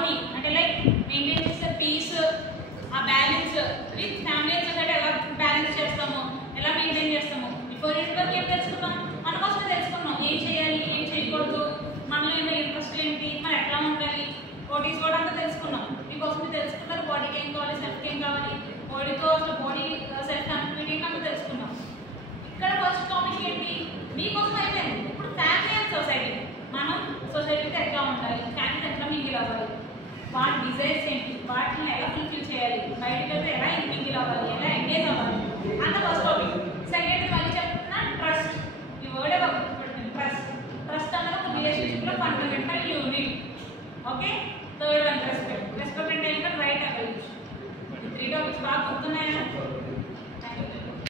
Harmony అంటే like maintain చేసే piece, ఆ balance with family and society ఎలా బ్యాలెన్స్ చేస్తాము, ఎలా మెయింటైన్ చేస్తాము. బిఫోర్ ఇంటర్వ్యూకి ఏం తెలుసుకున్నాం, మన కోసమే తెలుసుకున్నాం. ఏం చేయాలి, ఏం చేయకూడదు, మనలో ఏమైనా ఇంట్రెస్ట్ ఏంటి, మనం ఎట్లా ఉండాలి, బాడీస్ కూడా అంతా తెలుసుకున్నాం. మీకోసం తెలుసుకున్నారు బాడీకి ఏం కావాలి, సెల్ఫ్కి ఏం కావాలి, బాడీతో అసలు బాడీ సెల్ఫ్ యాక్టివిటీ అంతా తెలుసుకున్నాం. ఇక్కడ ఫస్ట్ టాపిక్ ఏంటి, మీకోసం అయిపోయింది. ఇప్పుడు ఫ్యామిలీ అండ్ సొసైటీ, మనం సొసైటీతో ఎట్లా ఉండాలి, ఫ్యామిలీతో ఎట్లా మింగిల్ అవ్వాలి, వాటి డిజైర్స్ ఏంటి, వాటిని ఎలా ఫుల్ఫిల్ చేయాలి, బయటకు వెళ్తే ఎలా మింగిల్ అవ్వాలి